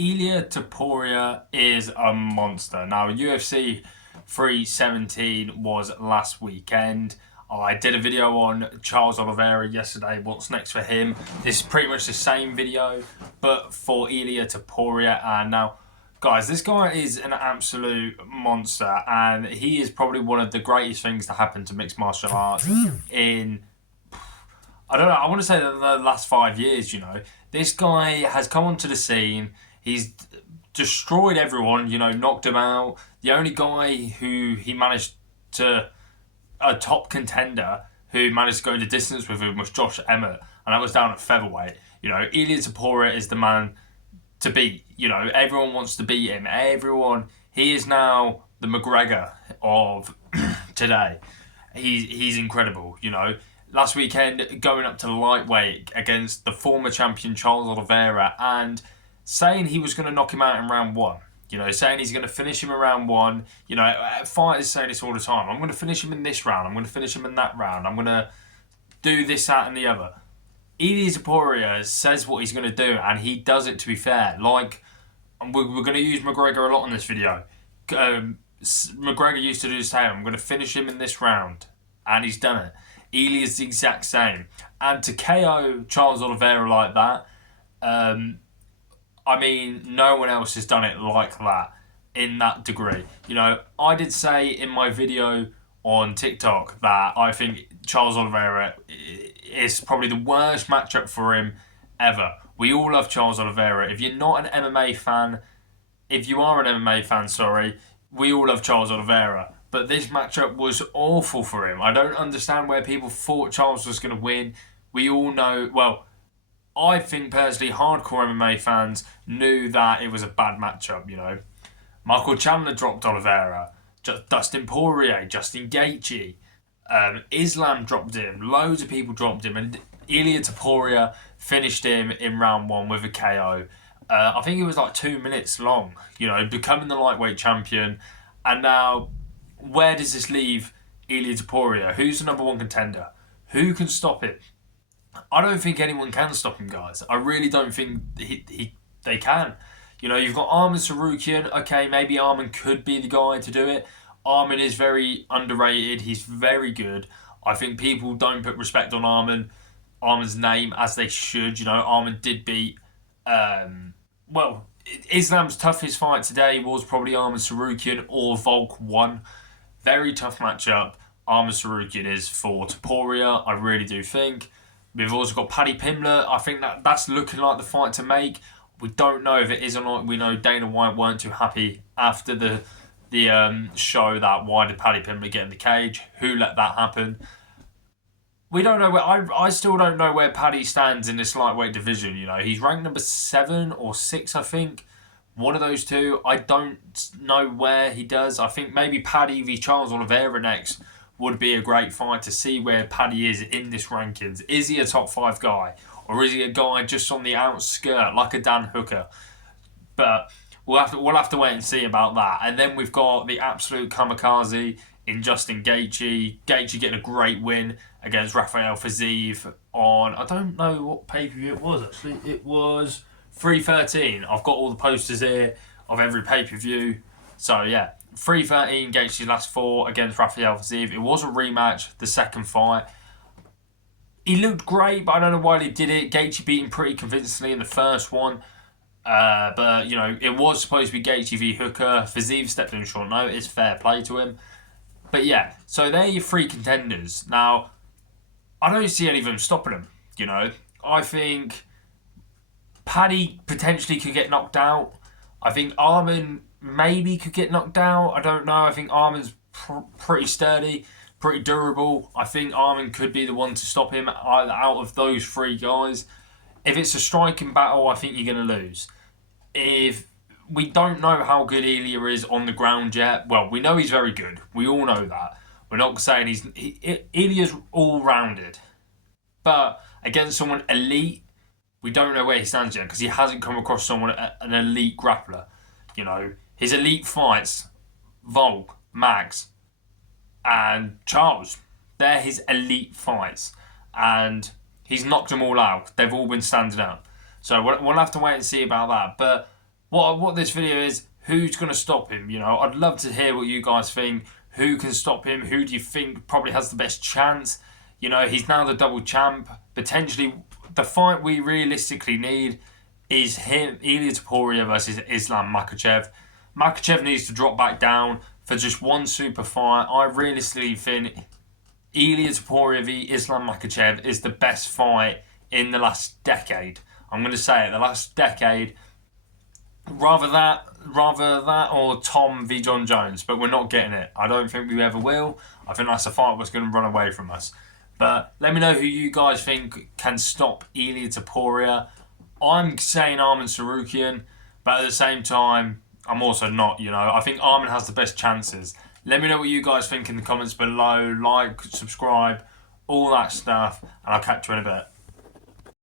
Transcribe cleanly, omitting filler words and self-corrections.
Ilia Topuria is a monster. Now, UFC 317 was last weekend. I did a video on Charles Oliveira yesterday, what's next for him. This is pretty much the same video, but for Ilia Topuria. And now, guys, this guy is an absolute monster, and he is probably one of the greatest things to happen to mixed martial arts in, I don't know, I want to say the last 5 years, This guy has come onto the scene. He's destroyed everyone, knocked him out. The only guy who he managed to, a top contender who managed to go the distance with him was Josh Emmett, and that was down at featherweight. Ilia Topuria is the man to beat. Everyone wants to beat him. He is now the McGregor of today. He's incredible, Last weekend, going up to lightweight against the former champion Charles Oliveira and saying he was going to knock him out in round one. Saying he's going to finish him in round one. Fighters say this all the time. I'm going to finish him in this round. I'm going to finish him in that round. I'm going to do this, that, and the other. Ilia Topuria says what he's going to do, and he does it, to be fair. Like, we're going to use McGregor a lot in this video. McGregor used to do the same. I'm going to finish him in this round, and he's done it. Ilia's the exact same. And to KO Charles Oliveira like that, no one else has done it like that, in that degree. I did say in my video on TikTok that I think Charles Oliveira is probably the worst matchup for him ever. We all love Charles Oliveira. If you're not an MMA fan, if you are an MMA fan, sorry, we all love Charles Oliveira. But this matchup was awful for him. I don't understand where people thought Charles was going to win. We all know, well, I think personally hardcore MMA fans knew that it was a bad matchup, Michael Chandler dropped Oliveira. Dustin Poirier, Justin Gaethje, Islam dropped him. Loads of people dropped him. And Ilia Topuria finished him in round one with a KO. I think it was like 2 minutes long, becoming the lightweight champion. And now, where does this leave Ilia Topuria? Who's the number one contender? Who can stop him? I don't think anyone can stop him, guys. I really don't think they can. You've got Arman Tsarukyan. Okay, maybe Arman could be the guy to do it. Arman is very underrated. He's very good. I think people don't put respect on Arman's name as they should. Arman did beat... Islam's toughest fight today was probably Arman Tsarukyan or Volk 1. Very tough matchup. Arman Tsarukyan is for Topuria, I really do think. We've also got Paddy Pimblett. I think that's looking like the fight to make. We don't know if it is or not. We know Dana White weren't too happy after the show that why did Paddy Pimblett get in the cage? Who let that happen? We don't know where. I still don't know where Paddy stands in this lightweight division. He's ranked number 7 or 6, I think. One of those two. I don't know where he does. I think maybe Paddy v Charles Oliveira next would be a great fight to see where Paddy is in this rankings. Is he a top 5 guy? Or is he a guy just on the outskirt, like a Dan Hooker? But we'll have to wait and see about that. And then we've got the absolute kamikaze in Justin Gaethje. Gaethje getting a great win against Rafael Fiziev on, I don't know what pay-per-view it was, actually. It was 313. I've got all the posters here of every pay-per-view. So, yeah. 313, Gaethje's last 4 against Rafael Fiziev. It was a rematch, the second fight. He looked great, but I don't know why he did it. Gaethje beat him pretty convincingly in the first one. But, it was supposed to be Gaethje v Hooker. Fiziev stepped in short notice. Fair play to him. But, yeah, so they're your 3 contenders. Now, I don't see any of them stopping him, I think Paddy potentially could get knocked out. I think Arman maybe could get knocked out. I don't know. I think Arman's pretty sturdy, pretty durable. I think Arman could be the one to stop him out of those 3 guys. If it's a striking battle, I think you're going to lose. If we don't know how good Ilia is on the ground yet, well, we know he's very good. We all know that. We're not saying Ilia's all-rounded. But against someone elite, we don't know where he stands yet because he hasn't come across someone, an elite grappler. His elite fights, Volk, Max, and Charles, they're his elite fights. And he's knocked them all out. They've all been standing up. So we'll have to wait and see about that. But what this video is, who's going to stop him? You know, I'd love to hear what you guys think. Who can stop him? Who do you think probably has the best chance? You know, he's now the double champ. Potentially, the fight we realistically need is him, Ilia Topuria versus Islam Makhachev. Makhachev needs to drop back down for just one super fight. I realistically think Ilia Topuria v Islam Makhachev is the best fight in the last decade. I'm going to say it, the last decade. Rather that or Tom v John Jones, but we're not getting it. I don't think we ever will. I think that's a fight that's going to run away from us. But let me know who you guys think can stop Ilia Topuria. I'm saying Arman Tsarukyan, but at the same time, I'm also not. You know, I think Arman has the best chances. Let me know what you guys think in the comments below. Like, subscribe, all that stuff, and I'll catch you in a bit.